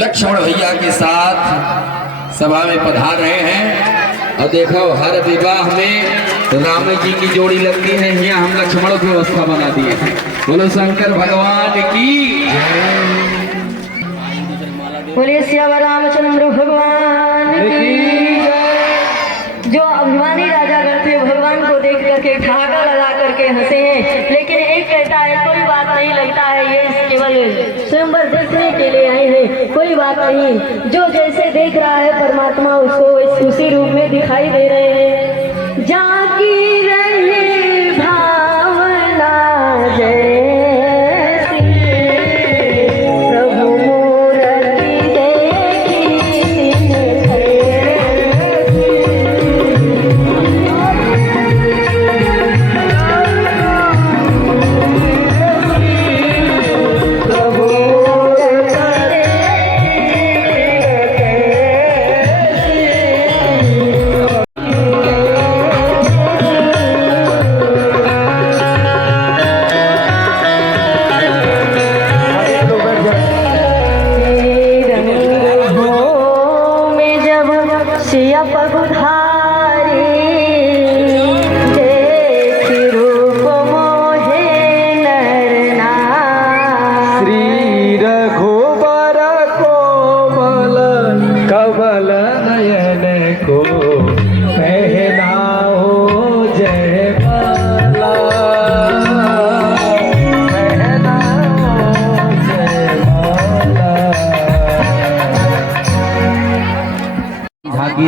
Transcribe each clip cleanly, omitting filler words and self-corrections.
लक्ष्मण भैया के साथ सभा में पधार रहे हैं और देखो हर विवाह में राम जी की जोड़ी लगती है। यहाँ हम लक्ष्मण की व्यवस्था बना दिए। बोलो शंकर भगवान की, बोले श्याम रामचंद्र भगवान की। जो अभिमानी राजागण थे भगवान को देख करके ठहाका लगा करके हंसे हैं, लेकिन एक कहता है कोई बात नहीं, लगता है ये केवल स्वयंवर देखने के लिए आए हैं, कोई बात नहीं। जो जैसे देख रहा है परमात्मा उसको उसी रूप में दिखाई दे रहे हैं। जाकी रहे भावना जय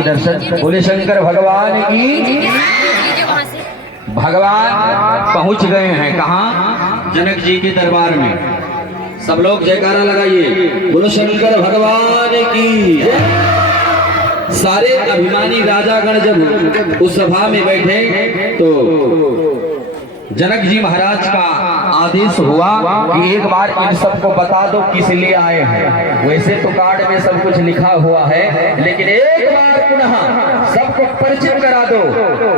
दर्शन। बोले शंकर भगवान की। भगवान पहुंच गए हैं कहाँ? जनक जी के दरबार में। सब लोग जयकारा लगाइए। बोलो शंकर भगवान की। सारे अभिमानी राजागण जब उस सभा में बैठे तो जनक जी महाराज का आदेश हुआ कि एक बार इन सबको बता दो किस लिए आए हैं। वैसे तो कार्ड में सब कुछ लिखा हुआ है, लेकिन एक बार पुनः सबको परिचित करा दो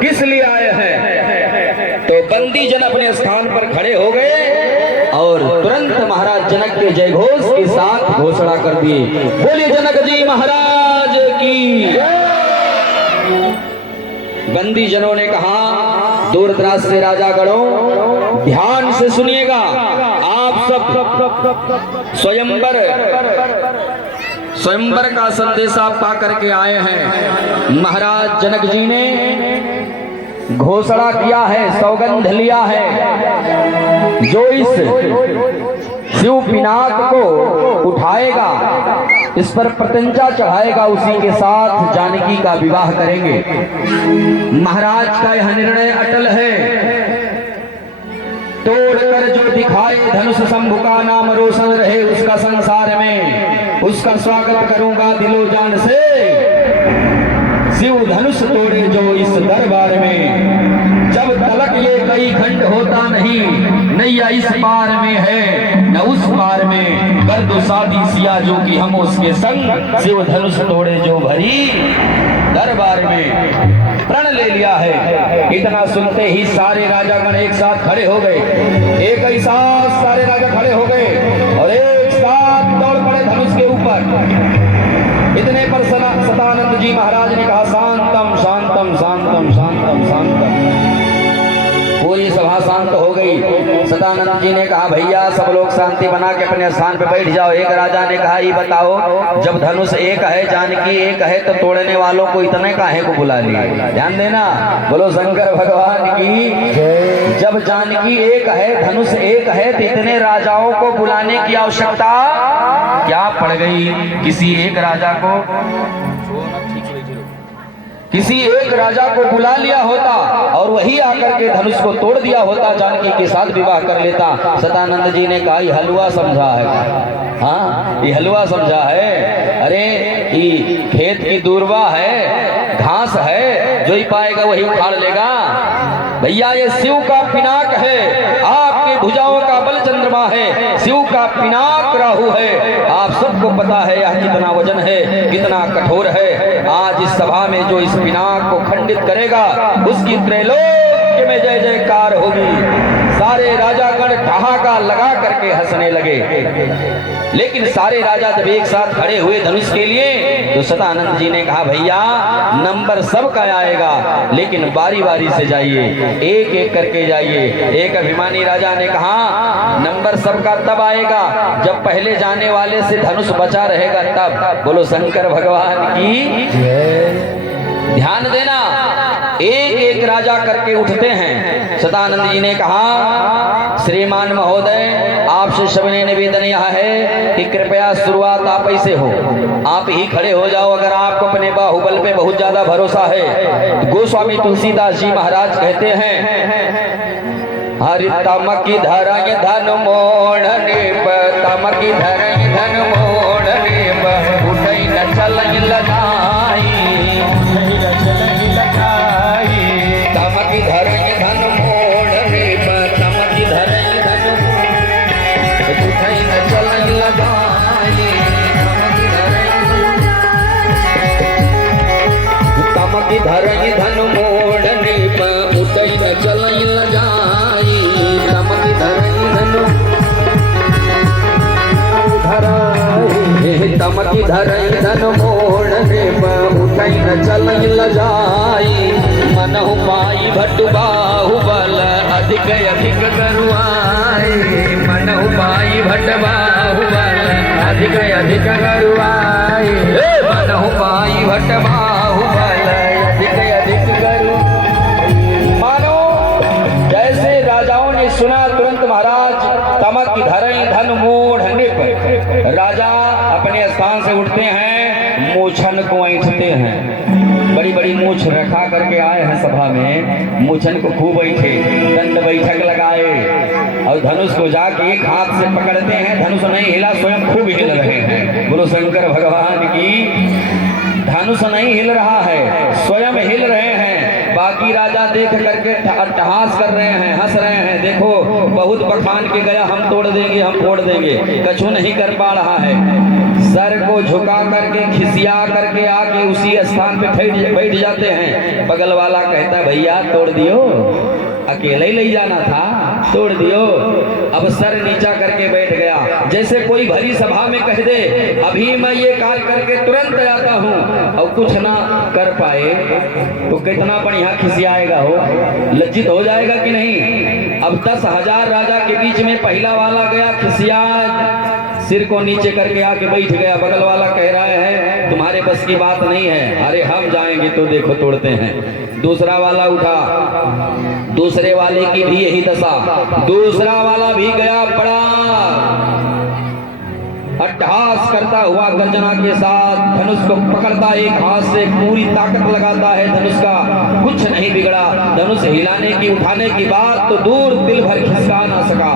किस लिए आए हैं। तो बंदी जन अपने स्थान पर खड़े हो गए और तुरंत महाराज जनक के जयघोष के साथ घोषणा कर दिए। बोलिए जनक जी महाराज की। बंदी जनों ने कहा, दूर दराज से राजागणों ध्यान से सुनिएगा। आप सब स्वयंवर का संदेशा पा करके आए हैं। महाराज जनक जी ने घोषणा किया है, सौगंध लिया है, जो इस शिव पिनाक को उठाएगा, इस पर प्रत्यंचा चढ़ाएगा, उसी के साथ जानकी का विवाह करेंगे। महाराज का यह निर्णय अटल है। तोड़ कर जो दिखाए धनुष शंभु का नाम रोशन रहे उसका संसार में, उसका स्वागत करूंगा दिलो जान से। शिव धनुष तोड़े जो इस दरबार में, जब तलक ये कई खंड होता नहीं, नैया इस पार में है न उस पार में, कर दो शादी सिया जो कि हम उसके संग, शिव धनुष तोड़े जो भरी दरबार में। प्रण ले लिया है। इतना सुनते ही सारे राजागण एक साथ खड़े हो गए। एक ही साथ सारे राजा खड़े हो गए और एक साथ दौड़ पड़े धनुष के ऊपर। इतने पर सदानंद जी महाराज ने कहा, शांतम शांतम शांतम शांतम शांतम। पूरी सभा शांत हो गई। सदानंद जी ने कहा, भैया सब लोग शांति बना के अपने स्थान पे बैठ जाओ। एक राजा ने कहा, ये बताओ जब धनुष एक है, जानकी एक है, तो तोड़ने वालों को इतने काहे को बुला लिया? ध्यान देना। बोलो शंकर भगवान की। जब जानकी एक है, धनुष एक है, तो इतने राजाओं को बुलाने की आवश्यकता क्या पड़ गई? किसी एक राजा को बुला लिया होता और वही आकर के धनुष को तोड़ दिया होता, जानकी के साथ विवाह कर लेता। सदानंद जी ने कहा, ये हलवा समझा है। हाँ, ये हलवा समझा है। अरे ये खेत की दूरवा है, घास है, जो ही पाएगा वही उखाड़ लेगा। भैया ये शिव का पिनाक है, आपकी भुजाओं का बल चंद्रमा है, शिव का पिनाक राहु है। आप सबको पता है यह कितना वजन है, कितना कठोर है। आज इस सभा में जो इस पिनाक को खंडित करेगा, उसकी त्रैलोक्य में जय जयकार होगी। सारे राजागण ठहाका लगा करके हंसने लगे। लेकिन सारे राजा जब एक साथ खड़े हुए धनुष के लिए तो सदानंद जी ने कहा भैया नंबर सबका आएगा, लेकिन बारी बारी से जाइए, एक एक करके जाइए। एक अभिमानी राजा ने कहा नंबर सबका तब आएगा जब पहले जाने वाले से धनुष बचा रहेगा तब। बोलो शंकर भगवान की। ध्यान देना, एक एक राजा करके उठते हैं। सदानंद जी ने कहा श्रीमान महोदय आपसे सबने निवेदन यह है कि कृपया शुरुआत आप ऐसे हो, आप ही खड़े हो जाओ। अगर आपको अपने बाहुबल पे बहुत ज्यादा भरोसा है तो गोस्वामी तुलसीदास जी महाराज कहते हैं हरि तमकी धरय धन मोड़ने तमकी धरय धन मोड़ने उठई न चलई लगाई तमकी धरय धन मोड़ने तमकी धरय धन उठई न चलई लगाई तमकी धरय धन मोड़ने उठई न चलई लगाई तमकी धरय धन तमकी धरई धन मोड़ने उठई न चलई लजाई मनहु पाई भट बाहुबल अधिक अधिक करुआई मनहु पाई भट बाहुबल अधिक अधिक करुआई मनहु पाई भट बाहुबल अधिक अधिक करुआई। मानो जैसे राजाओं ने सुना तुरंत महाराज तमक धरई धन मोड़ने पर राजा अपने स्थान से उठते हैं, मूछन को ऐंठते हैं। बड़ी बड़ी मूछ रखा करके आए हैं सभा में, मूछन को खूब ऐंठे, दंड बैठक लगाए और धनुष को जाके एक हाथ से पकड़ते हैं। धनुष नहीं हिला, स्वयं खूब हिल रहे हैं। बोलो शंकर भगवान की। धनुष नहीं हिल रहा है, स्वयं हिल रहे हैं। बाकी राजा देख करके अट्टहास कर रहे हैं, हंस रहे हैं। देखो बहुत बखान के गया, हम तोड़ देंगे, हम फोड़ देंगे, कछु नहीं कर पा रहा है। सर को झुका करके खिसिया करके आके उसी स्थान पे बैठ जाते हैं। बगल वाला कहता भैया तोड़ दियो, अकेले ही ले जाना था, तोड़ दियो। अब सर नीचा करके बैठ गया। जैसे कोई भरी सभा में कह दे अभी मैं ये कार्य करके तुरंत आता हूँ और कुछ ना कर पाए तो कितना बढ़िया खिसियाएगा, हो लज्जित हो जाएगा कि नहीं। अब 10,000 राजा के बीच में पहला वाला गया, खिसिया सिर को नीचे करके आके बैठ गया। बगल वाला कह रहा है तुम्हारे बस की बात नहीं है, अरे हम जाएंगे तो देखो तोड़ते हैं। दूसरा वाला उठा, दूसरे वाले की भी यही दशा। दूसरा वाला भी गया, बड़ा अट्टहास करता हुआ गर्जना के साथ धनुष को पकड़ता, एक हाथ से पूरी ताकत लगाता है धनुष का। कुछ नहीं बिगड़ा, धनुष हिलाने की उठाने की बात तो दूर, दिल भर खिसका ना सका।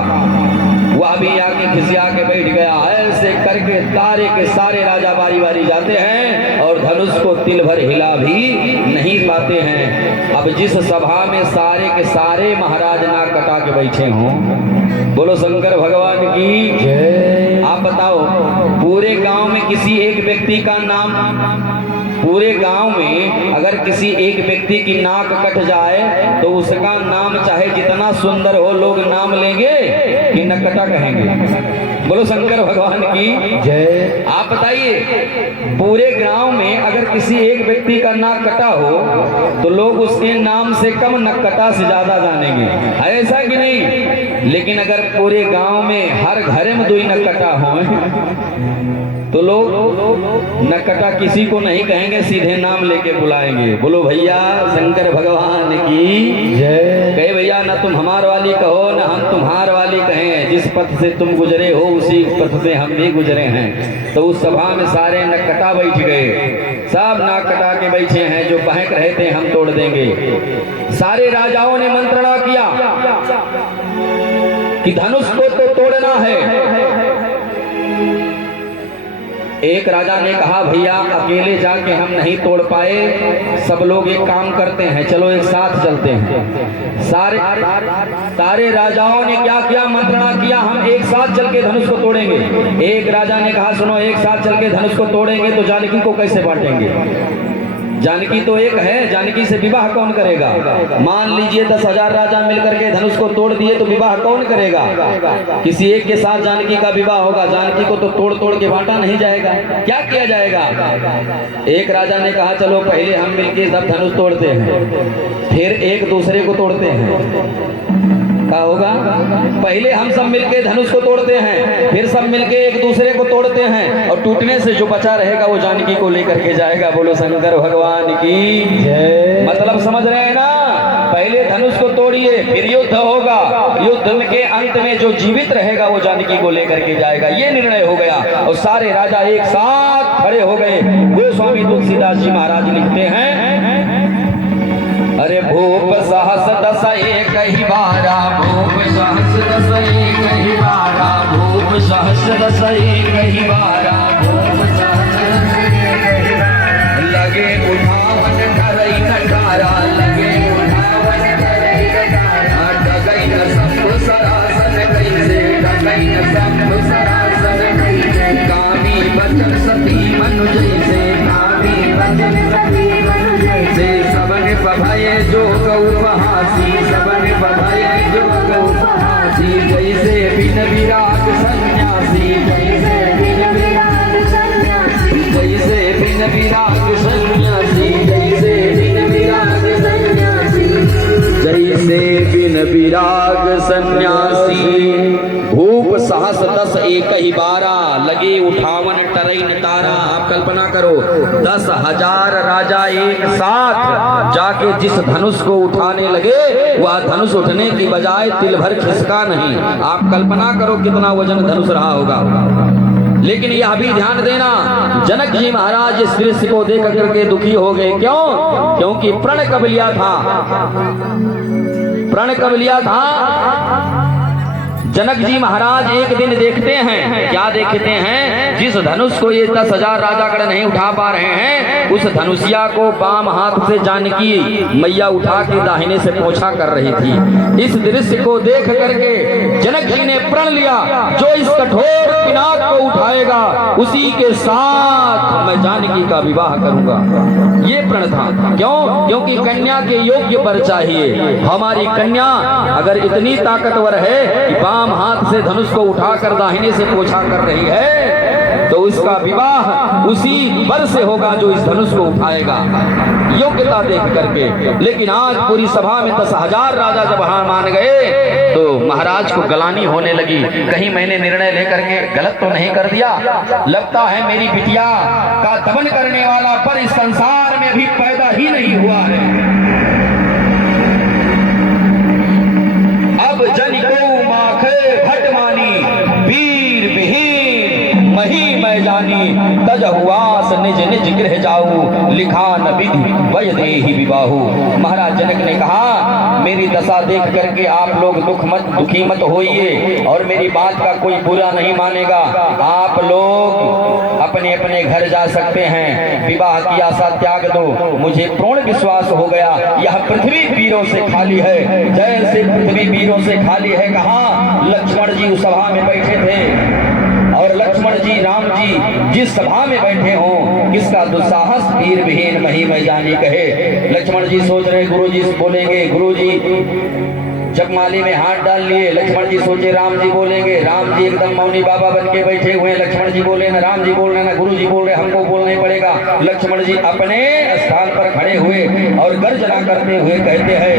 वह भी आके खिसिया के बैठ गया। ऐसे करके सारे के सारे राजा बारी बारी जाते हैं और धनुष को तिल भर हिला भी नहीं पाते हैं। अब जिस सभा में सारे के सारे महाराज नाक कटा के बैठे हों, बोलो शंकर भगवान की जय। आप बताओ पूरे गांव में किसी एक व्यक्ति का नाम, पूरे गांव में अगर किसी एक व्यक्ति की नाक कट जाए तो उसका नाम चाहे जितना सुंदर हो लोग नाम लेंगे कि नकटा कहेंगे। बोलो शंकर भगवान की जय। आप बताइए पूरे गांव में अगर किसी एक व्यक्ति का नाक कटा हो तो लोग उसके नाम से कम नकटा से ज्यादा जानेंगे, ऐसा कि नहीं। लेकिन अगर पूरे गांव में हर घर में 2 नकटा हो तो लोग नकटा किसी को नहीं कहेंगे, सीधे नाम लेके बुलाएंगे। बोलो भैया शंकर भगवान की जय। कहे भैया ना तुम हमार वाली कहो ना हम तुम्हार वाली कहें, जिस पथ से तुम गुजरे हो उसी पथ से हम भी गुजरे हैं। तो उस सभा में सारे नकटा बैठ गए, सब नाक कटा के बैठे हैं। जो बहक रहे थे हम तोड़ देंगे। सारे राजाओं ने मंत्रणा किया कि धनुष को तो तोड़ना है। एक राजा ने कहा भैया अकेले जाके हम नहीं तोड़ पाए, सब लोग एक काम करते हैं, चलो एक साथ चलते हैं। सारे राजाओं ने क्या किया, मंत्रणा किया हम एक साथ चल के धनुष को तोड़ेंगे। एक राजा ने कहा सुनो एक साथ चल के धनुष को तोड़ेंगे तो जानकी को कैसे बांटेंगे। जानकी तो एक है, जानकी से विवाह कौन करेगा? मान लीजिए 10,000 राजा मिलकर के धनुष को तोड़ दिए तो विवाह कौन करेगा? किसी एक के साथ जानकी का विवाह होगा। जानकी को तो तोड़ तोड़ के बांटा नहीं जाएगा। क्या किया जाएगा? एक राजा ने कहा चलो पहले हम मिलके सब धनुष तोड़ते हैं, फिर एक दूसरे को तोड़ते हैं। क्या होगा? पहले हम सब मिलके धनुष को तोड़ते हैं, फिर सब मिलके एक दूसरे को तोड़ते हैं, और टूटने से जो बचा रहेगा वो जानकी को लेकर के जाएगा। बोलो शंकर भगवान की जय। मतलब समझ रहे हैं ना? पहले धनुष को तोड़िए, फिर युद्ध होगा। युद्ध के अंत में जो जीवित रहेगा वो जानकी को लेकर के जाएगा। ये निर्णय हो गया और सारे राजा एक साथ खड़े हो गए। गोस्वामी तुलसीदास जी महाराज लिखते हैं, अरे भूप सहस दस एक ही बारा, भूप सहस दस एक ही बारा, भूप सहस दस एक ही बारा, भूप सहस दस एक ही बारा। लगे उठावन करई नटारा, लगे उठावन करई नटारा। डगई न शंभु सरासन कैसे, डगई न शंभु सरासन कैसे। कामी बचन सती मनु जैसे, कामी बचन सती मनु जैसे। सबन पभाए जो उपहासी, सबन पभाए जो उपहासी। जैसे बिन विराग सन्यासी, जैसे बिन विराग सन्यासी, जैसे बिन विराग सन्यासी, जैसे बिन विराग सन्यासी, जैसे बिन विराग सन्यासी। भूप सहस दस एक ही बारा, लगे उठावन टरई तारा। आप कल्पना करो 10,000 राजा एक साथ जाके जिस धनुष को उठाने लगे, वह धनुष उठने की बजाय तिल भर खिसका नहीं। आप कल्पना करो कितना वजन धनुष रहा होगा। लेकिन यह भी ध्यान देना, जनक जी महाराज इस दृश्य को देख करके दुखी हो गए। क्यों? क्योंकि प्रण कब लिया था? प्रण कब लिया था? जनक जी महाराज एक दिन देखते हैं, क्या देखते हैं? जिस धनुष को ये 10,000 राजागण नहीं उठा पा रहे हैं, उस धनुषिया को बाम हाथ से जानकी मैया उठा के दाहिने से पोंछा कर रही थी। इस दृश्य को देख करके जनक जी ने प्रण लिया, जो इस कठोर पिनाक को उठाएगा उसी के साथ मैं जानकी का विवाह करूंगा। ये प्रण था। क्यों? क्योंकि कन्या के योग्य वर चाहिए। हमारी कन्या अगर इतनी ताकतवर है कि बाम हाथ से धनुष को उठाकर दाहिने से पोंछा कर रही है, तो उसका विवाह उसी वर से होगा जो इस धनुष को उठाएगा, योग्यता देख करके। लेकिन आज पूरी सभा में 10,000 राजा जब हार मान गए तो महाराज को गलानी होने लगी। कहीं मैंने निर्णय लेकर के गलत तो नहीं कर दिया? लगता है मेरी बिटिया का दमन करने वाला पर इस संसार में भी पैदा ही नहीं हुआ है। अब जन को माखे भट मानी, वीर विहीन मही मैं जानी। तज हुआस निज निज गृह जाऊं, लिखा न विधि वय देहि विवाहु। महाराज जनक ने कहा, मेरी दशा देख करके आप लोग दुखी मत होइए, और मेरी बात का कोई बुरा नहीं मानेगा। आप लोग अपने अपने घर जा सकते हैं, विवाह की आशा त्याग दो। मुझे पूर्ण विश्वास हो गया यह पृथ्वी वीरों से खाली है, जैसे पृथ्वी वीरों से खाली है। कहा लक्ष्मण जी उस सभा में बैठे थे, और लक्ष्मण जी राम जी जिस सभा में बैठे हों, किसका दुस्साहस वीर विहीन मही मैं जानी कहे। लक्ष्मण जी सोच रहे गुरु जी बोलेंगे, गुरु जी जपमाली में हाथ डाल लिए। लक्ष्मण जी सोचे राम जी बोलेंगे, राम जी एकदम मौनी बाबा बन के बैठे हुए। लक्ष्मण जी बोले ना राम जी बोल रहे ना गुरु जी बोल रहे, हमको बोलना ही पड़ेगा। लक्ष्मण जी अपने स्थान पर खड़े हुए और गर्जना करते हुए कहते हैं,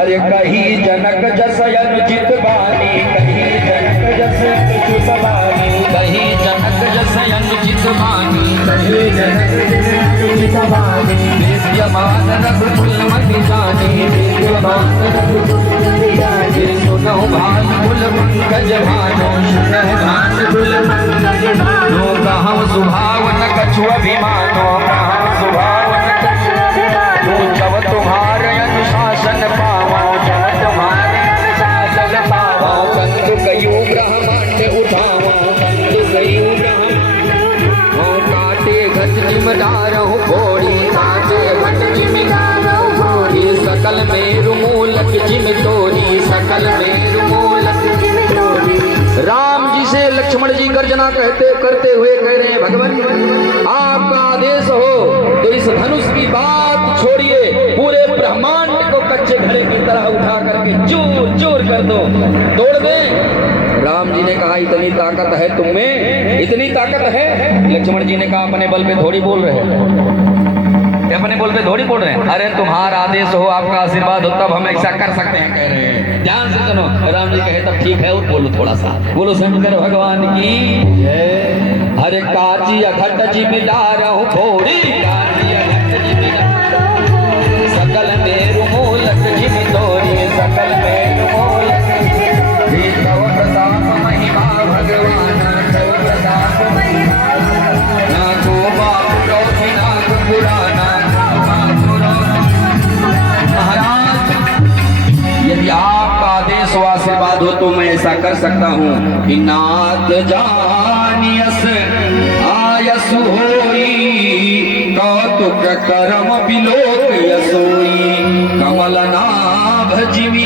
अरे कहीं जनक जस अनुचित बानी, कहीं जनक जस अनुचित बानी, कहीं जनक जस अनुचित बानी, कहीं जनक जस अनुचित बानी। विद्यमान रघुकुल मति जानी, विद्यमान रघुकुल मति जानी। सुनो भानुकुल पंकज भानो, सुनो भानुकुल पंकज भानो। कहूँ सुभावन कछु अभिमानो, कहूँ सुभावन कछु अभिमानो। जब तुम्हारे अनुशासन पावो, जब तुम्हारे अनुशासन पावो। कंदु कयू ब्रह्मांड उठावो, कंदु कयू ब्रह्मांड उठावो। काटे घट जिमदारहु घोड़ी, काटे घट जिमदारहु घोड़ी। सकल मेरु मूलक जिम तोरी, सकल मेरु मूलक जिम तोरी। राम जी से लक्ष्मण जी गर्जना कहते करते हुए कह रहे हैं भगवान आपका आदेश हो तो इस धनुष की बात छोड़िए, पूरे ब्रह्मांड को कच्चे घड़े की तरह उठा करके चूर चूर कर दो, तोड़ दे। राम जी ने कहा इतनी ताकत है तुम में, इतनी ताकत है। लक्ष्मण जी ने कहा अपने बल पे थोड़ी बोल रहे हैं, अपने बोल पे थोड़ी बोल रहे हैं। अरे तुम्हारा आदेश हो, आपका आशीर्वाद हो तब हम ऐसा कर सकते हैं, कह रहे हैं। ध्यान से सुनो। राम जी कहे तब ठीक है और बोलो थोड़ा सा, बोलो शंकर भगवान की हरे काजी अघट जी मिला रहूं थोड़ी, काजी अघट जी मिला सकल मेरु मूलक जिमि तोरी, सकल मेरु मूलक हे तव प्रताप महिमा भगवान, तव प्रताप महिमा ना को बापुरो कि ना को पुराना महाराज। यदि आपका आदेश हो आशीर्वाद हो तो मैं ऐसा कर सकता हूँ कि नाथ जानियस आयस होई, कौतुक करम बिलोक यसोई, कमल नाभ जिमि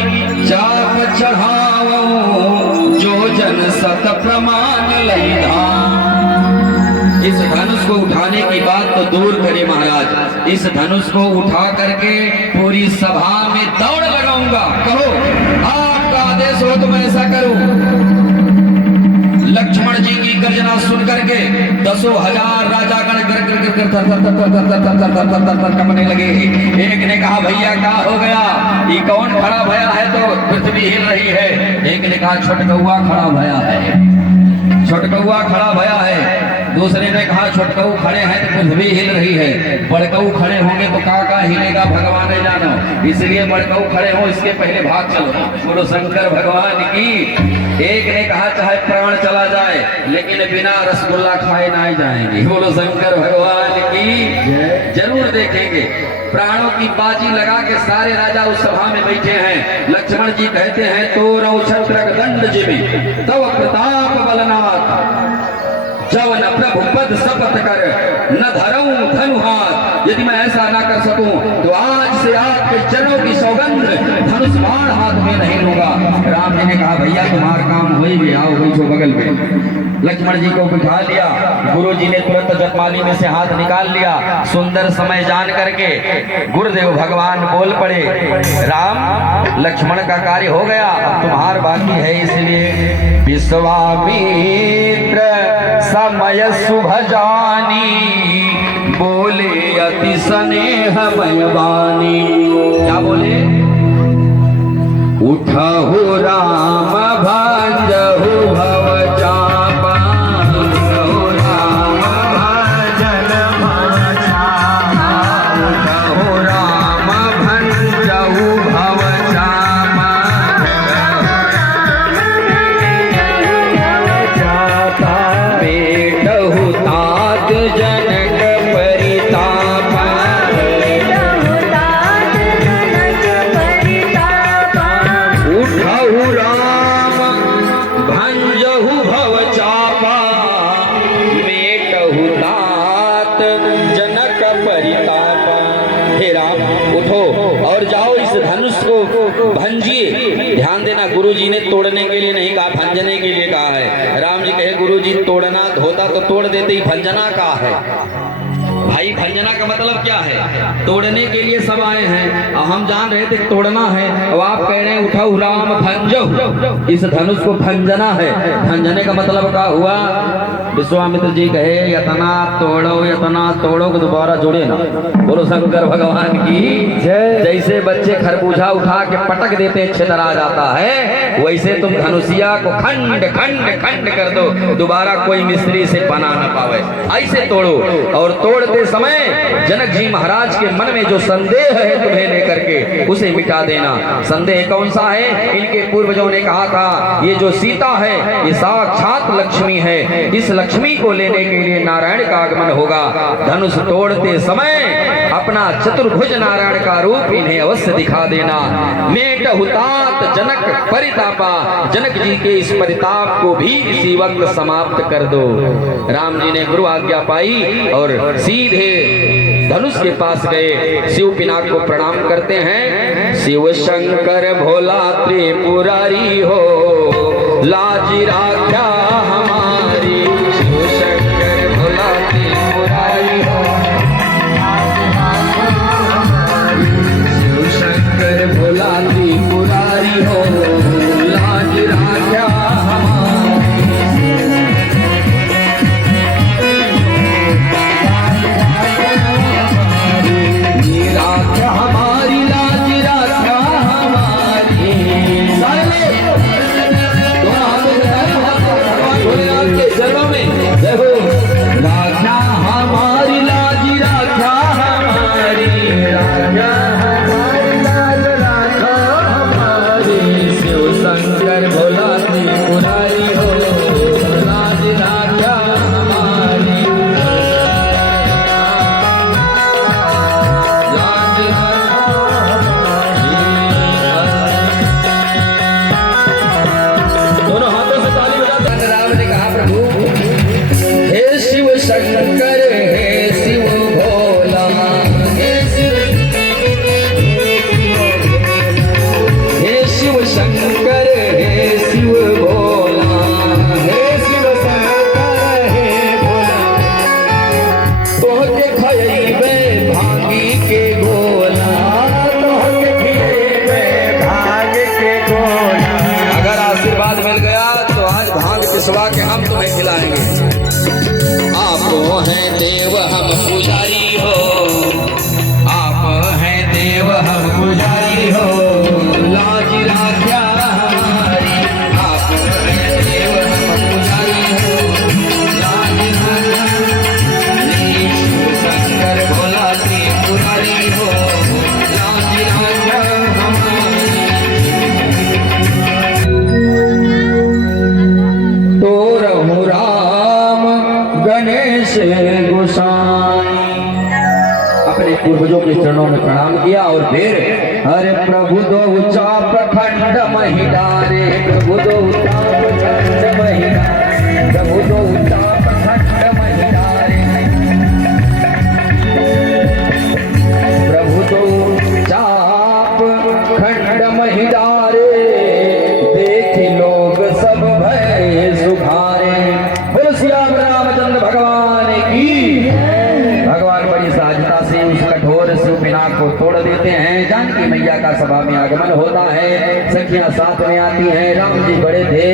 चाप चढ़ावो, जो जन सत प्रमाण लई धाम। इस धनुष को उठाने की बात तो दूर करे महाराज, इस धनुष को उठा करके पूरी सभा में दौड़ लगाऊंगा। कहो आपका आदेश हो तो मैं ऐसा करूं। लक्ष्मण जी की गर्जना सुन करके 10,000 राजागण कंपने लगे। एक ने कहा भैया क्या हो गया, ये कौन खड़ा भया है तो पृथ्वी हिल रही है। एक ने कहा छोटकौआ खड़ा भया है, छोटकौआ खड़ा भया है। दूसरे ने कहा छोटकऊ खड़े हैं तो पृथ्वी हिल रही है, बड़कऊ खड़े होंगे तो का हिलेगा भगवान ने जानो, इसलिए बड़कऊ खड़े हो इसके पहले भाग चलो। बोलो शंकर भगवान की। एक ने कहा चाहे प्राण चला जाए लेकिन बिना रसगुल्ला खाए ना जाएंगे। बोलो शंकर भगवान की। जरूर देखेंगे। प्राणों की बाजी लगा के सारे राजा उस सभा में बैठे हैं। लक्ष्मण जी कहते हैं तो रौ छत्रक दंड जिमि तव प्रताप बलनाथ, जब न प्रभु पद शपथ कर न धरऊं धनु हाथ। यदि मैं ऐसा ना कर सकूं तो आज से आपके चरणों की सौगंध धनुष बाण हाथ में नहीं लूंगा। राम जी ने कहा भैया तुम्हारा काम हो ही गया, हो जो बगल में। लक्ष्मण जी को बिठा लिया। गुरु जी ने तुरंत जपमाली में से हाथ निकाल लिया। सुंदर समय जान करके गुरुदेव भगवान बोल पड़े राम लक्ष्मण का कार्य हो गया, तुम्हार बाकी है, इसलिए विश्वामित्र समय शुभ जानी, बोले अति स्नेह वाणी। क्या बोले? उठहु राम भंजहु भव चापा, उठहु राम भजन भव चापा, उठहु राम भंजहु भव चापा, बेटहु तात जनक परितापा, उठहु राम भंजहु भव चापा, मेटहु तात जनक परितापा। हे राम उठो और जाओ इस धनुष को भंजिए। ध्यान देना गुरु जी ने तोड़ने के लिए नहीं कहा, भंजने के लिए कहा है। राम जी कहे गुरु जी तोड़ना होता तो तोड़ देते, ही भंजना कहा है। भाई भंजना का मतलब क्या है? तोड़ने के लिए सब आए हैं और हम जान रहे थे तोड़ना है। अब आप कह रहे हैं उठाओ राम भंजो, इस धनुष को भंजना है। भंजने का मतलब क्या हुआ? विश्वामित्र जी कहे यतना तोड़ो कि दोबारा जुड़े ना। बोलो शंकर भगवान की जय। जैसे बच्चे खरबूजा उठा के पटक देते छितरा जाता है, वैसे तुम धनुषिया को खंड खंड खंड कर दो, दोबारा कोई मिस्त्री से बना ना पावे। ऐसे तोड़ो। और तोड़ते समय जनक जी महाराज के मन में जो संदेह है तुम्हें लेकर के उसे मिटा देना। संदेह कौन सा है? इनके पूर्वजों ने कहा था ये जो सीता है ये साक्षात लक्ष्मी है, इस लक्ष्मी को लेने के लिए नारायण का आगमन होगा। धनुष तोड़ते समय अपना चतुर्भुज नारायण का रूप इन्हें अवश्य दिखा देना। मेटहु तात जनक परितापा, जनक जी के इस परिताप को भी इसी वक्त समाप्त कर दो। राम जी ने गुरु आज्ञा पाई और सीधे धनुष के पास गए। शिव पिनाक को प्रणाम करते हैं। शिव शंकर भोला त्रिपुरारी हो, लाज राख्या हमारी। शिव खियाइबे भांगी के गोला, तोहके खियैबे भांग के गोला। अगर आशीर्वाद मिल गया तो आज भांग पिसवा के हम तुम्हें खिलाएंगे। आप हैं देव हम पुजारी हो, आप हैं देव हम पुजारी हो, लाज राख्या हमारी। आप हैं देव हम पुजारी हो, लाज राख्या हमारी। शंकर भोला की पुजारी हो, लाज राख्या हमारी। तो रहु राम गणेश गोसाई। अपने पूर्वजों के चरणों में प्रणाम किया और फिर हरे प्रभु दो ऊंचा प्रखंड महिडारे, प्रभु दो ऊंचा प्रखंड महिडारे, प्रभु दो ऊंचा प्रखंड महिडारे, प्रभु दो ऊंचा प्रखंड महिडारे, देखी लोग सब भय सुखारे। बोलो श्याम रामचंद्र भगवान की। भगवान बड़ी सहजता से उस कठोर सुपिनाक को तोड़ देते हैं। जानकी मैया का सभा में आगमन होता है, सखियां साथ में आती हैं। राम जी बड़े थे,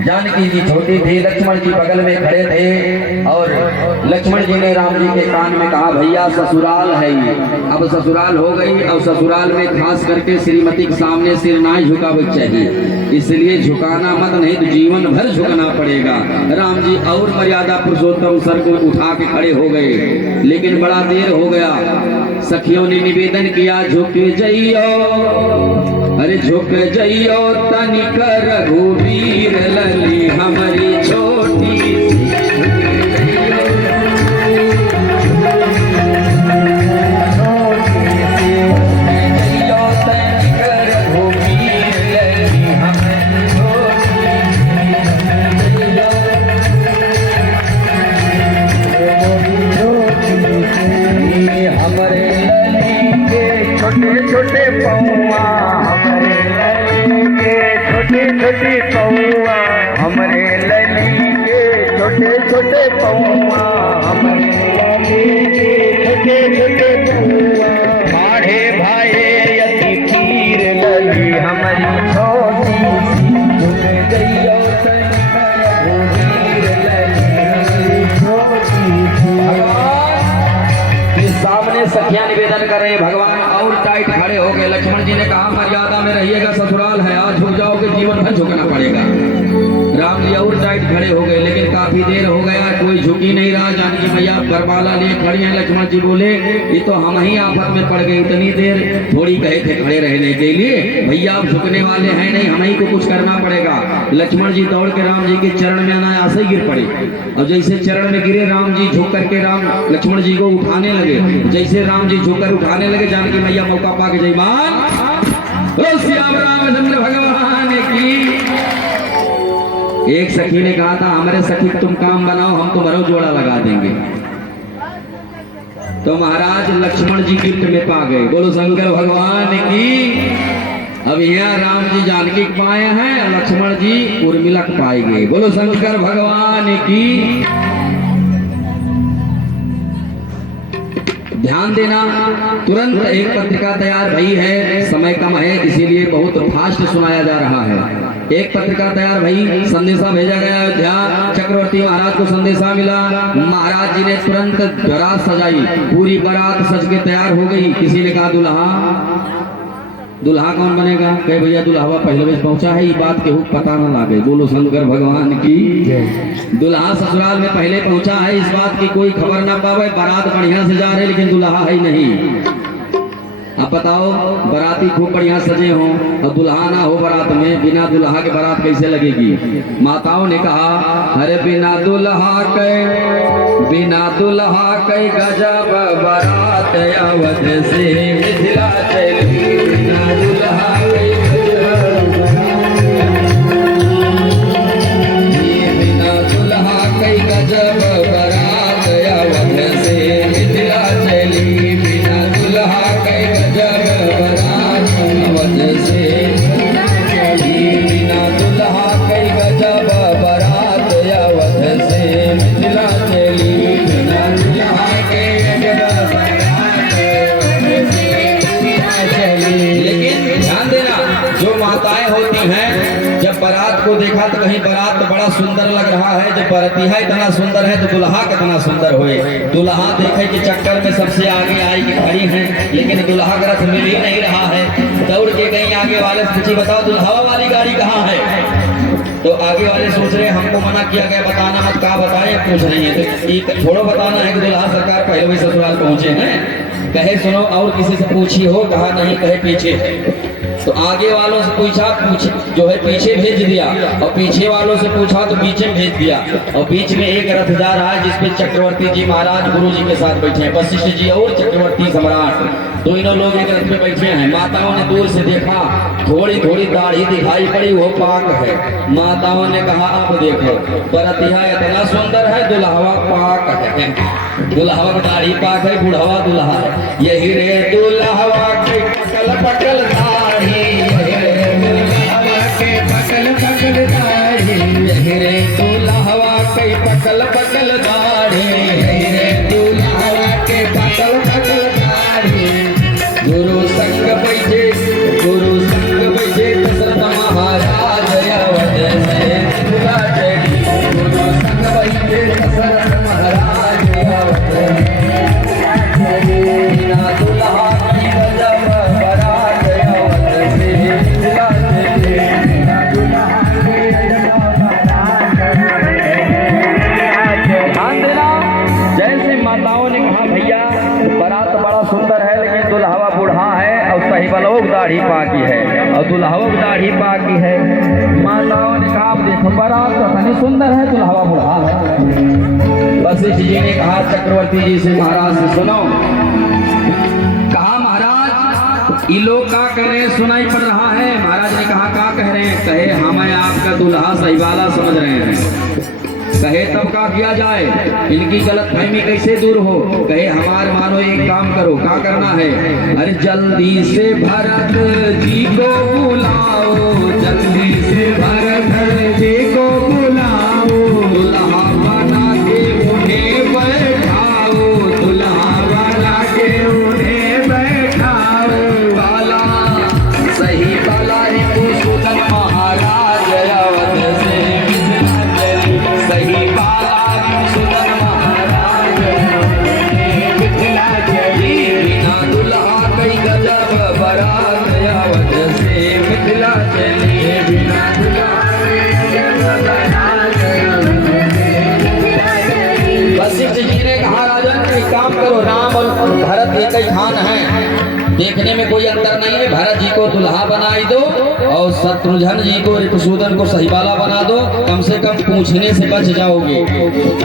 जानकी जी छोटी थी, लक्ष्मण जी बगल में खड़े थे और लक्ष्मण जी ने राम जी के कान में कहा, भैया ससुराल है ये। अब ससुराल हो गई और ससुराल में खास करके श्रीमती के सामने सिर ना झुकाना चाहिए, इसलिए झुकाना मत, नहीं तो जीवन भर झुकना पड़ेगा। राम जी और मर्यादा पुरुषोत्तम सर को उठा के खड़े हो गए, लेकिन बड़ा देर हो गया। सखियों ने निवेदन किया, झुक जइयो, अरे झुक जइयो तनिक रघुवीर लली हमारी छोटी छोटे पौआ हमरे लली के, छोटे छोटे पौआ हमरे लली के, छोटे छोटे पौआ हमरे लली के, छोटे छोटे पौआ। माढ़े भाई यति पीर लली हमारी छोटी सी, झुक जइयो तनिक रघुवीर लली हमारी छोटी सी। सामने सखियां निवेदन कर रहे हैं, भगवान और टाइट खड़े हो गए। लक्ष्मण जी ने कहा, मर्यादा में रहिएगा, ससुराल है, आज झुक जाओगे जीवन भर झुकना पड़ेगा। राम जी और टाइट खड़े हो गए, लेकिन काफी देर हो गया, कोई झुक ही नहीं रहा। जानकी मैया बरमाला लिए खड़ी हैं। लक्ष्मण जी बोले, ये तो हम ही आफत में पड़ गए, इतनी देर थोड़ी कहे थे खड़े रहने के लिए, भैया आप झुकने वाले हैं नहीं, हम ही को कुछ करना पड़ेगा। लक्ष्मण जी दौड़ के राम जी के चरण में अनायास ही गिर पड़े, और जैसे चरण में गिरे राम जी झुक करके लक्ष्मण जी को उठाने लगे। जैसे राम जी झुककर उठाने लगे, जानकी मैया मौका पा के जयमान श्याम रामचंद्र भगवान की। एक सखी ने कहा था, हमारे सखी तुम काम बनाओ, हम तुम्हारा जोड़ा लगा देंगे। तो महाराज लक्ष्मण जी गिफ्ट में पा गए। बोलो शंकर भगवान की। अब यहाँ राम जी जानकी पाए हैं, लक्ष्मण जी उर्मिला पाएंगे। बोलो शंकर भगवान की। ध्यान देना, तुरंत एक पत्रिका तैयार भई है, समय कम है इसीलिए बहुत फास्ट सुनाया जा रहा है। एक पत्रिका तैयार भई, संदेशा भेजा गया अयोध्या, चक्रवर्ती महाराज को संदेशा मिला। महाराज जी ने तुरंत बारात सजाई, पूरी बारात सज के तैयार हो गई। किसी ने कहा दुल्हा कौन बनेगा? कहे भैया दुल्हावा पहले बजे पहुंचा है, ये बात केहू पता न लागे। बोलो शंकर भगवान की। दुल्हा ससुराल में पहले पहुंचा है, इस बात की कोई खबर ना पावे। बारात बढ़िया से जा रहे लेकिन दुल्हा है नहीं। अब बताओ, बाराती खूब बढ़िया सजे हों और दुल्हा ना हो बारात में, बिना दुल्हा के बारात कैसे लगेगी? माताओं ने कहा, अरे बिना दुल्हा के गजब बारात अवध से मिथिला चली। बिना दुल्हा के गजब बिना दुल्हा के गजब बारात अवध से मिथिला चली। बिना दुल्हा के गजब बारात अवध से चली। बिना दुल्हा के गजब बारात अवध से मिथिला चली। बिना दुल्हा के को देखा तो कहीं बारात बड़ा सुंदर लग रहा है, जब बरतिया इतना सुंदर है तो दुल्हा कितना सुंदर हुए। दुल्हा देखे के चक्कर में सबसे आगे आई कि खड़ी है, लेकिन दुल्हा का रथ मिल ही नहीं रहा है। दौड़ के गई आगे वाले से पूछी, बताओ दुल्हा वाली गाड़ी कहाँ है? तो आगे वाले सोच रहे हमको मना किया गया बताना मत, कहा बताए, पूछ रही है तो एक छोड़ो बताना है कि दुल्हा सरकार पहले भी ससुराल पहुंचे हैं। कहे सुनो और किसी से पूछी हो? कहा नहीं। कहे पीछे। तो आगे वालों से पूछा, जो है पीछे भेज दिया, और पीछे वालों से पूछा तो पीछे भेज दिया। और बीच में एक रथ जा रहा है जिसपे चक्रवर्ती जी महाराज गुरु जी के साथ बैठे हैं, वशिष्ठ जी और चक्रवर्ती सम्राट, दोनों लोग एक रथ में बैठे हैं। माताओं ने दूर से देखा, थोड़ी थोड़ी दाढ़ी दिखाई पड़ी, वो पाक है। माताओं ने कहा अब देखो बरतिया इतना सुंदर है, दुल्हवा पाक है। दुल्हवा की दाढ़ी पाक है, बुढ़वा दुल्हा है। यही रे दुल्हवा के पकल पकल दाढ़ी, यही रे दुल्हवा के पकल पकल दाढ़ी, यही रे दुल्हवा के पकल पकल दाढ़ी, यही रे दुल्हवा के पकल पकल दाढ़ी। गुरु संग बैठे, गुरु संग बैठे दशरथ महाराज अवध से दुल्हा चढ़ी। गुरु संग बैठे दशरथ महाराज अवध बिना दुल्हा की गजब बरात अवध से दुल्हा चढ़ी। बिना दुल्हा की गजब बरात। जैसे माताओं ने कहा भैया बारात बड़ा सुंदर है, लेकिन दुल्हवा बूढ़ा है और साहिबलोग दाढ़ी पाकी है, और दुल्हवा दाढ़ी पाकी है। माताओं ने कहा देखो बारात तो इतनी सुंदर है, दुल्हवा बूढ़ा है। वशिष्ठ जी ने कहा चक्रवर्ती जी से, महाराज से सुनो। कहा महाराज ये लोग क्या कह रहे हैं, सुनाई पड़ रहा है। महाराज ने कहा क्या कह रहे हैं? कहे हमें आपका दुल्हा साहिबाला समझ रहे हैं। कहे तब क्या किया जाए, इनकी गलतफहमी कैसे दूर हो? कहे हमारे मानो एक काम करो। क्या करना है? अरे जल्दी से भरत जी को बुलाओ, जल्दी से भरत जी को बुलाओ, दुल्हा बना के उन्हें बैठाओ, दुल्हा बना के उन्हें बैठाओ। बाला सही बाला रिपुसूदन महाराज अवध से सही बाला रिपुसूदन महाराज मिथिला चली। बिना दुल्हा कई गजब बरात अवध से मिथिला चली। बिना दुल्हा वशिष्ठ जी ने कहा राजन एक काम करो, राम और भरत एक ही खान है, देखने में कोई अंतर नहीं है। भरत जी को दुल्हा बनाई दो और शत्रुघ्न जी को रिपुसूदन को सहीबाला बना दो, कम से कम पूछने से बच जाओगे,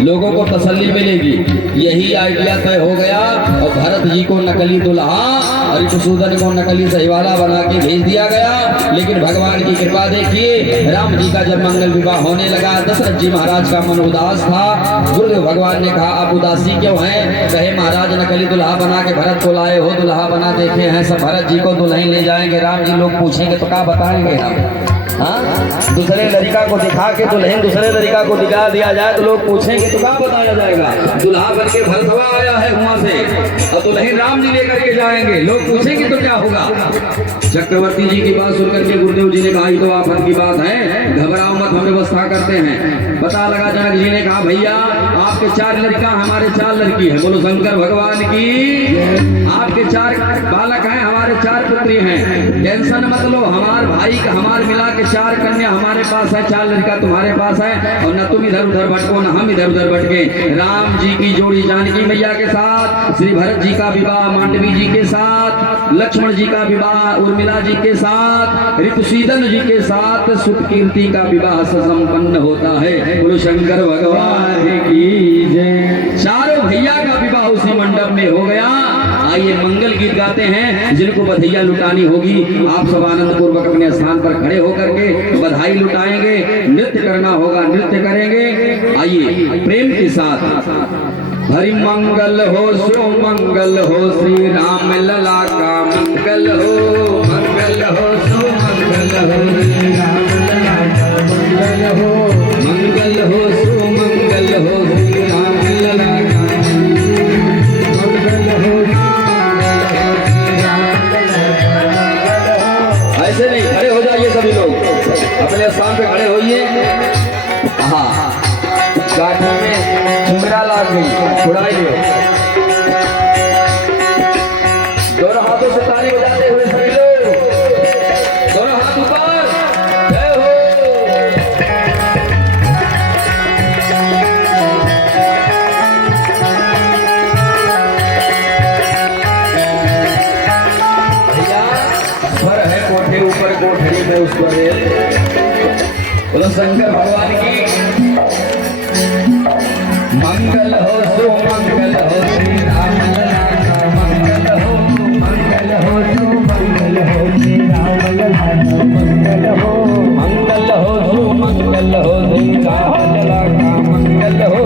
लोगों को तसल्ली मिलेगी। यही आइडिया तय हो गया और भरत जी को नकली दुल्हा और रिपुसूदन को नकली सहीबाला बना के भेज दिया गया। लेकिन भगवान की कृपा देखिए, राम जी का जब मंगल विवाह होने लगा, दशरथ जी महाराज का मन उदास था। गुरुदेव भगवान ने कहा आप उदासी क्यों हैं? कहे महाराज नकली दुल्हा बना के भरत को लाए हो, दुल्हा बना देखे हैं, सब भरत जी को दुल्हन ले जाएंगे, राम जी लोग पूछेंगे तो क्या बताएंगे हम? हाँ, दूसरे लड़का को दिखा के दुल्हन दूसरे लड़का को दिखा दिया जाए तो लोग पूछेंगे तो क्या बताया जाएगा? दुल्हा बन के भरतवा आया है वहां से और दुल्हन राम जी लेकर के जाएंगे, लोग पूछेंगे तो क्या होगा? चक्रवर्ती जी की बात सुनकर के गुरुदेव जी ने कहा ये तो आफत की बात है, घबराओ मत, हम व्यवस्था करते हैं। पता लगा जनक जी ने कहा भैया आपके 4 लड़का हमारे 4 लड़की है, बोलो शंकर भगवान की। आपके 4 बालक हैं, हमारे 4 पुत्री हैं, टेंशन मत लो, हमारे भाई का हमारे मिला के 4 कन्या हमारे पास है, 4 लड़का तुम्हारे पास है, और न तुम इधर उधर भटको न हम इधर उधर भटके। राम जी की जोड़ी जानकी मैया के साथ, श्री भरत जी का विवाह मांडवी जी के साथ, लक्ष्मण जी का विवाह उर्मिला जी के साथ, रिपुसूदन जी के साथ सुतकीर्ति का विवाह संपन्न होता है। बोलो शंकर भगवान की जय। चारों भैया का विवाह उसी मंडप में हो गया। आइए मंगल गीत गाते हैं, जिनको बधाइयां लुटानी होगी आप सब आनंद पूर्वक अपने स्थान पर खड़े होकर के बधाई लुटाएंगे, नृत्य करना होगा नृत्य करेंगे। आइए प्रेम के साथ। हरि मंगल हो सो मंगल हो, श्री राम लला का मंगल हो, मंगल हो सो मंगल हो, श्री राम लला का मंगल हो, मंगल हो सो मंगल हो, श्री राम लला का मंगल हो। ऐसे नहीं, खड़े हो जाइए सभी लोग, अपने स्थान पे खड़े होइए। उड़ाइए। दोनों हाथों से ताली बजाते हुए सभी लोग दोनों हाथ ऊपर, जय हो। भैया स्वर है कोठे ऊपर कोठरी में उस पर बोलो शंकर भगवान की मंगल हो सुमंगल हो श्री राम लला का मंगल हो सुमंगल हो श्री राम लला का मंगल हो सुमंगल हो श्री राम लला का मंगल हो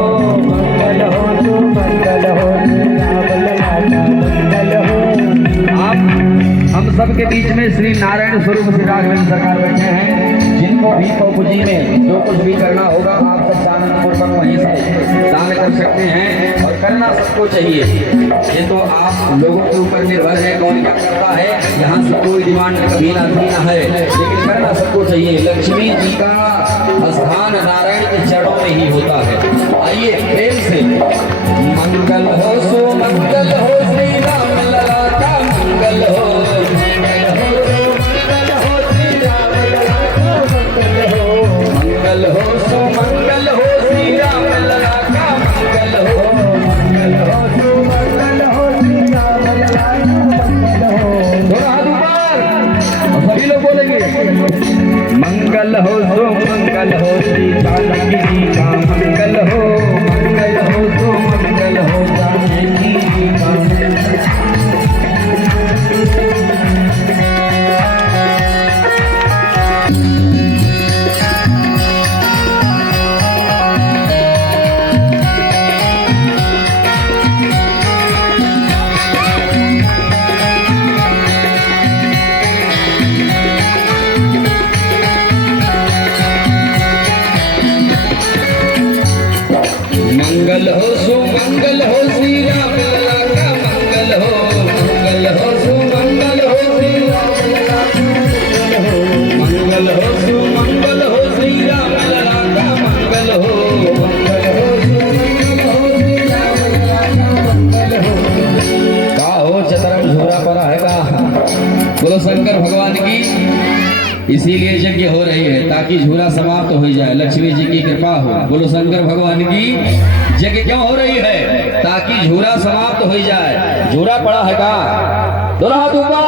सुमंगल हो श्री राम लला का मंगल हो। आप हम सबके बीच में श्री नारायण स्वरूप श्री राघवेंद्र सरकार बैठे हैं, जिनको भी पौपुजी में जो कुछ भी करना होगा आप सब आनंद पूर्वक वहीं से दान कर सकते हैं, और करना सबको चाहिए। ये तो आप लोगों के ऊपर निर्भर है कौन क्या करता है, यहाँ से कोई डिमांड कभी ना थी ना है, लेकिन करना सबको चाहिए। लक्ष्मी जी का स्थान नारायण के चरणों में ही होता है। आइए प्रेम से मंगल हो सुमंगल हो श्री राम लला का मंगल हो, मंगल हो सुमंगल हो श्री राम लला का मंगल हो, मंगल हो सुमंगल हो श्री राम लला का मंगल हो। दोनों हाथ ऊपर और सभी लोग बोलेंगे मंगल हो सुमंगल हो श्री जानकी जी का मंगल हो, मंगल हो सुमंगल हो जानकी जी का मंगल। मंगल हो सुमंगल हो श्री राम लला का मंगल हो, मंगल हो सुमंगल हो श्री राम लला का मंगल हो, मंगल हो सुमंगल हो श्री राम लला का मंगल हो, मंगल हो सुमंगल हो श्री राम लला का मंगल हो। का हो चतरम झोरा पड़ा है का, बोलो शंकर भगवान की। इसीलिए यज्ञ हो रही है ताकि झूला समाप्त हो जाए, लक्ष्मी जी की कृपा हो। बोलो शंकर भगवान की। यज्ञ क्यों हो रही है? ताकि झूला समाप्त हो जाए। झूला पड़ा है का? दोनों हाथ ऊपर।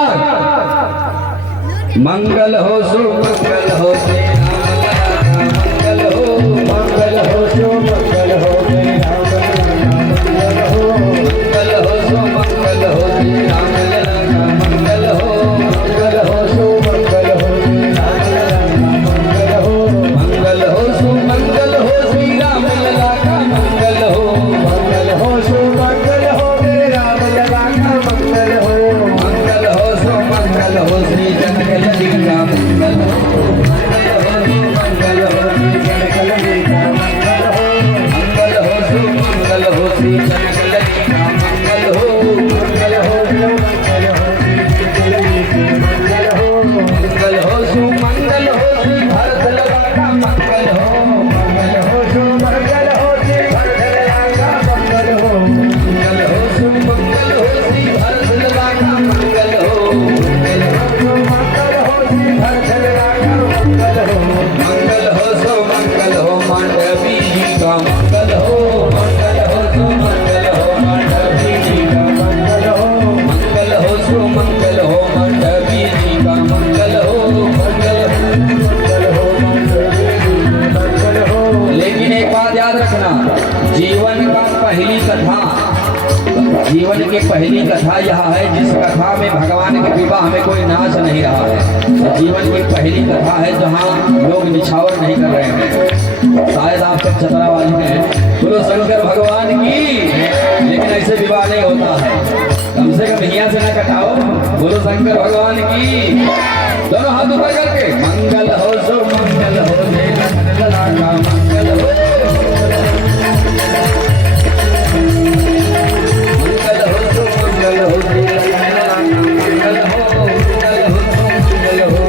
मंगल हो सुमंगल हो श्री राम लला का मंगल हो, मंगल हो सुमंगल हो श्री राम लला का मंगल हो, मंगल हो सुमंगल हो श्री राम लला का मंगल हो, मंगल हो सुमंगल हो मंगल हो सुमंगल हो श्री राम लला का मंगल हो, मंगल हो सुमंगल हो श्री राम लला का मंगल हो, मंगल हो सुमंगल हो श्री जनकलली का मंगल हो, मंगल हो सुमंगल हो श्री जनकलली का मंगल हो, मंगल हो सुमंगल हो श्री जनकलली का मंगल हो, मंगल हो सुमंगल हो श्री जनकलली का मंगल हो, मंगल हो सुमंगल हो श्री भरत लला का मंगल हो, मंगल हो सुमंगल हो श्री भरत लला का मंगल हो, मंगल हो सुमंगल हो श्री भरत लला का मंगल हो, मंगल हो सुमंगल हो श्री भरत लला का मंगल हो, मंगल हो सुमंगल हो मांडवी जी का मंगल हो, मंगल हो सुमंगल हो मांडवी जी का मंगल हो, मंगल हो सुमंगल हो मांडवी जी का मंगल हो, मंगल हो मंगल हो। लेकिन एक बात याद रखना, जीवन का पहली कथा, जीवन की पहली कथा यह है जिस कथा में भगवान के विवाह में कोई नाच नहीं रहा है। जीवन की पहली कथा है जहाँ लोग निछावर नहीं कर रहे हैं। शायद आप सब छतरा वाली में बोलो शंकर भगवान की, लेकिन ऐसे विवाह नहीं होता है। कम से कम यहाँ से न कटाओ। बोलो शंकर भगवान की। दोनों हाथ ऊपर करके मंगल हो सुमंगल हो श्री राम लला का मंगल हो, मंगल हो सुमंगल हो श्री राम लला का मंगल हो, मंगल हो सुमंगल हो।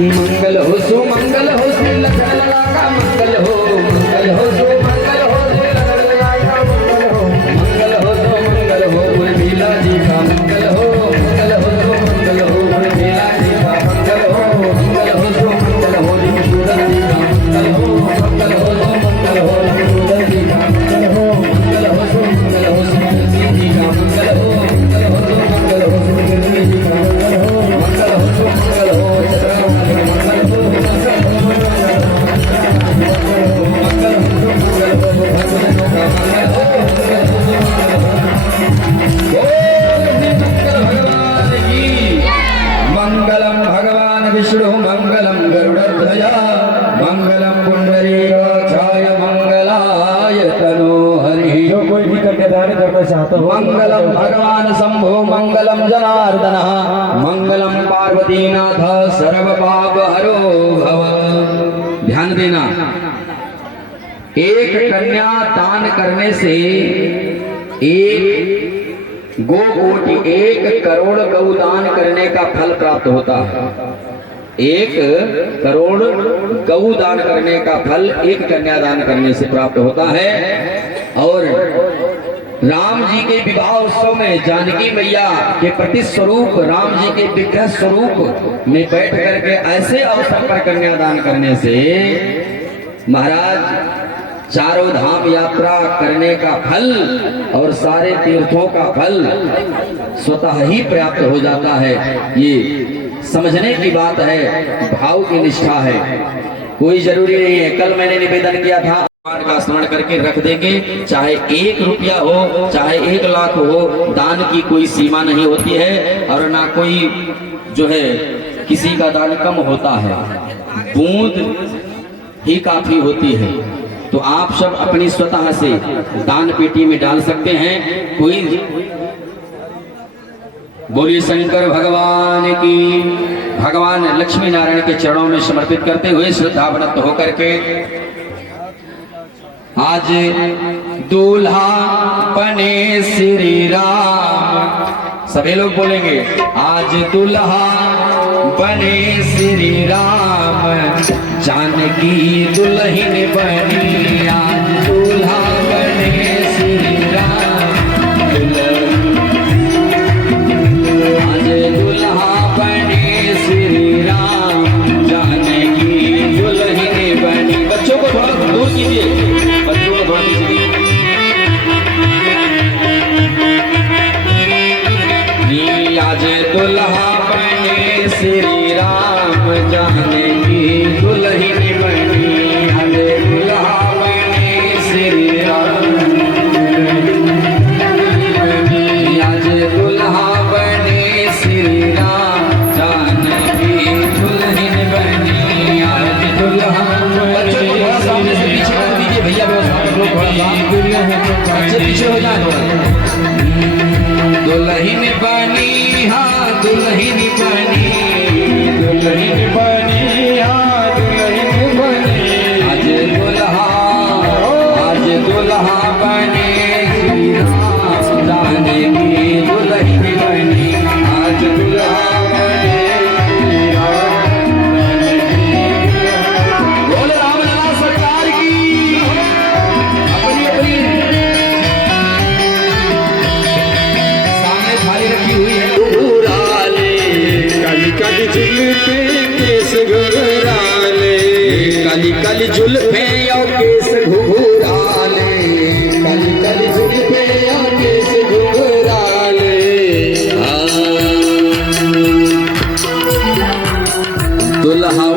मंगल हो सुमंगल हो श्री लखन लाला का मंगल हो सुमंगल हो श्री लखन लाला का मंगल हो सुमंगल हो उर्मिला जी का मंगल हो सुमंगल हो उर्मिला जी का मंगल हो सुमंगल हो सूरज जी का मंगल हो सुमंगल हो सूरज जी का मंगल हो सुमंगल हो सुमंगल जी का मंगल हो सुमंगल हो सुमंगल जी का मंगल हो मंगल हो सुमंगल हो मंगलम भगवान विष्णु मंगलम गरुड़ध्वज मंगलम पुंडरीकाक्षाय मंगलाय तनोहरि। जो कोई भी कन्यादान करना चाहता हो, मंगलम भगवान शंभो मंगलम जनार्दन मंगलम पार्वतीनाथ सर्व पाप हरो भव। ध्यान देना, एक कन्या दान करने से एक गोकोटि 1 करोड़ गौ दान करने का फल प्राप्त होता है। 1 करोड़ गौ दान करने का फल एक कन्या दान करने से प्राप्त होता है। और राम जी के विवाह उत्सव में जानकी मैया के प्रति स्वरूप राम जी के विग्रह स्वरूप में बैठ करके ऐसे अवसर पर कन्यादान करने से महाराज चारों धाम यात्रा करने का फल और सारे तीर्थों का फल स्वतः ही प्राप्त हो जाता है। ये समझने की बात है, भाव की निष्ठा है, कोई जरूरी नहीं है। कल मैंने निवेदन किया था, भगवान का स्मरण करके रख देंगे, चाहे 1 रुपया हो चाहे 1 लाख हो, दान की कोई सीमा नहीं होती है और ना कोई जो है किसी का दान कम होता है, बूंद ही काफी होती है। तो आप सब अपनी स्वतः से दान पेटी में डाल सकते हैं। कोई बोलिए शंकर भगवान की। भगवान लक्ष्मी नारायण के चरणों में समर्पित करते हुए श्रद्धावनत होकर के आज दूल्हा बने श्री राम, सभी लोग बोलेंगे आज दूल्हा बने श्री राम, जानकी दुल्हन बनी, आज दूल्हा बने श्री राम, आज दूल्हा बने श्री राम, जानकी दुल्हन बनी। बच्चों को थोड़ा दूर कीजिए, बच्चों को थोड़ा कीजिए। आज दुल्हा बने श्री राम, जानकी दुल्हन बनी, आज दुल्हा बने श्री राम, आज दुल्हा बने श्री राम, जानकी दुल्हन बनी, आज दुल्हा। बच्चों को थोड़ा सामने से पीछे कर दीजिए भैया, बच्चे पीछे हो जाए थोड़ा। दुल्हन बनी, हाँ दुल्हन बनी, दुल्हन बनी, हाँ दुल्हन बनी, आज दुल्हा बने श्री राम, जानकी दुल्हन बनी, आज दुल्हा बने श्री राम। बोले राम लला सरकार की। अपनी अपनी सामने थाली रखी हुई है। काली काली जुल्फे केस घुघराले, काली काली जुल्फे और केस घुघराले, काली काली जुल्फे और केस घुघराले। दुल्हा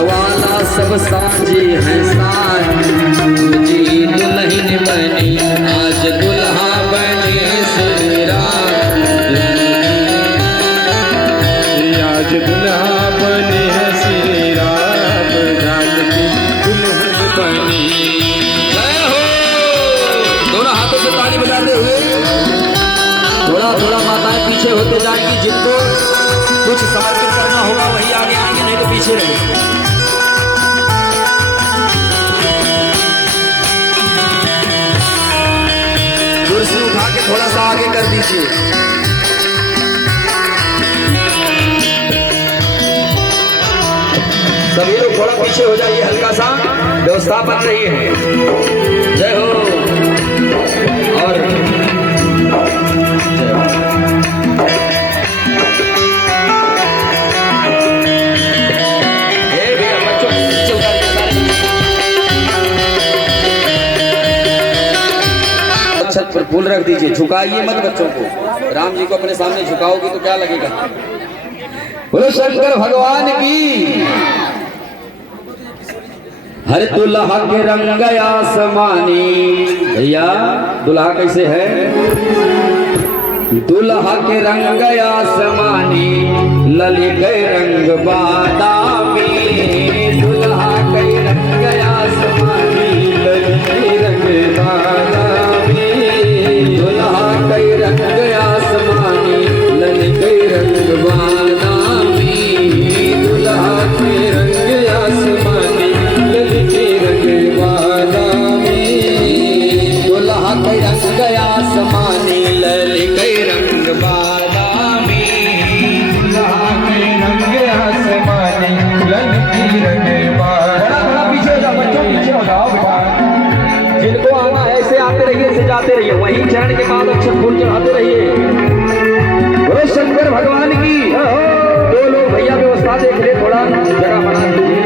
वाला सब साझी है साथ, जी दुल्हन बनी, आज दुल्हा बने श्री राम, आज दुल्हा बने श्री राम, जानकी दुल्हन बनी। जय हो। दोनों हाथों से ताली बजाते हुए थोड़ा थोड़ा माताएं पीछे होते जाएंगी, जिनको कुछ सार्थक करना होगा वही आगे आएंगे, नहीं तो पीछे रहेंगे। कुर्सी उठा के थोड़ा सा आगे कर दीजिए। सभी लोग थोड़ा पीछे हो जाइए, हल्का सा व्यवस्था बन रही है। जय हो और जय हो। छत पर फूल रख दीजिए, झुकाइए मत बच्चों को। राम जी को अपने सामने झुकाओगे तो क्या लगेगा। बोलो शंकर भगवान की। हर दुल्हा के रंग आसमानी, भैया दुल्हा कैसे है। दुल्हा के रंग आसमानी, ललित रंग बादामी। दुल्हा के रंग आसमानी, ललित रंग बादामी। दुल्हा के रंग आसमानी, ललित रंग बादामी। दुल्हा के रंग आसमानी, ललित रंग बादामी। दुल्हा के रंग आसमानी, ललित रंग बादामी। दुल्हा के रंग आसमानी, ललित रंग बादामी। पीछे हो जाओ बच्चों, पीछे हो जाओ बेटा। जिनको आना है ऐसे आते रहिए, ऐसे जाते रहिए, वहीं चरण के बाद अक्षर फूल चढ़ाते रहिए। बोलो शंकर भगवान की। दो लोग भैया व्यवस्था देख ले, थोड़ा जगह बना दीजिए।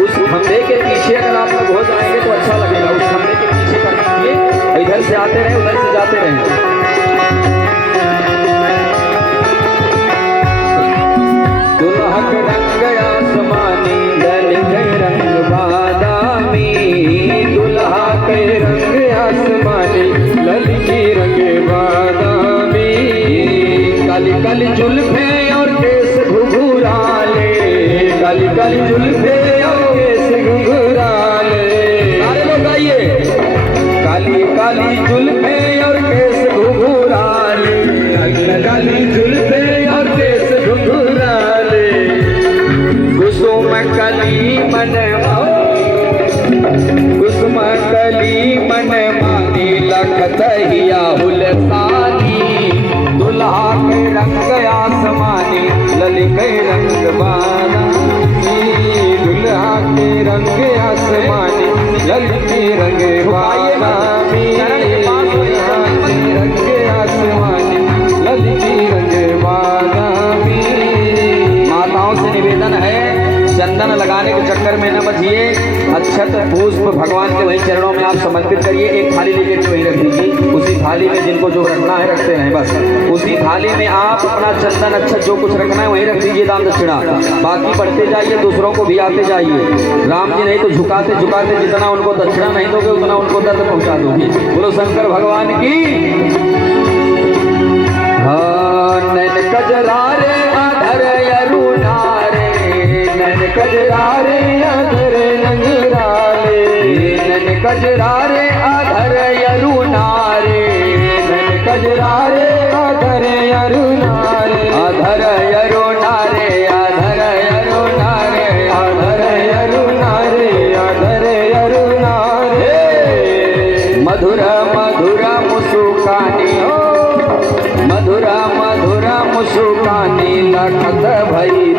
उस खंबे के पीछे अगर आप लोग हो जाएंगे तो अच्छा लगेगा। उस खंबे के पीछे का खींचिए, इधर से आते रहे, उधर से जाते रहे। दुल्हा के रंग आसमानी, ललित रंग बादामी। दुल्हा के रंग आसमानी, ललित रंग बादामी। काली काली जुल्फे और केस घुघुराले। काली काली जुल्फे और केस घुघुराले। सारे लोग आइए। काली काली जुल्फे और केस घुघुराले। काली जुल्फे और केस घुघुराले। कुसुम कली मन कुसुम कली मन मानी, लखत हिया हुलसानी। दुल्हा के रंग आसमानी, ललित रंग बादामी। दुल्हा के रंग आसमानी, ललित रंग बादामी। रंग आसमानी, ललित रंग बादामी। माताओं से निवेदन है, चंदन लगाने के चक्कर में न बचिए। अक्षत पुष्प भगवान के वही चरणों में आप समर्पित करिए। एक थाली लेकर के वहीं रख दीजिए। उसी थाली में जिनको जो रखना है रखते हैं, बस उसी थाली में आप अपना चंदन अक्षत जो कुछ रखना है वहीं रख दीजिए, दान दक्षिणा। बाकी बढ़ते जाइए, दूसरों को भी आते जाइए। राम जी नहीं तो झुकाते झुकाते जितना उनको दक्षिणा नहीं दोगे उतना उनको दर्द पहुंचा दोगे। बोलो शंकर भगवान की। हाँ नैन कजरारे अधर अरुणारे। नैन कजरारे अधर नंगराले। नैन कजरारे अधर अरुणारे। नैन कजरारे अधर अरुणारे। अधर अरुणारे, अधर अरुणारे, अधर अरुणारे, अधर अरुणारे। मधुर मधुर मुसुकानी, मधुरा मधुरा मुसुकानी, लखत भई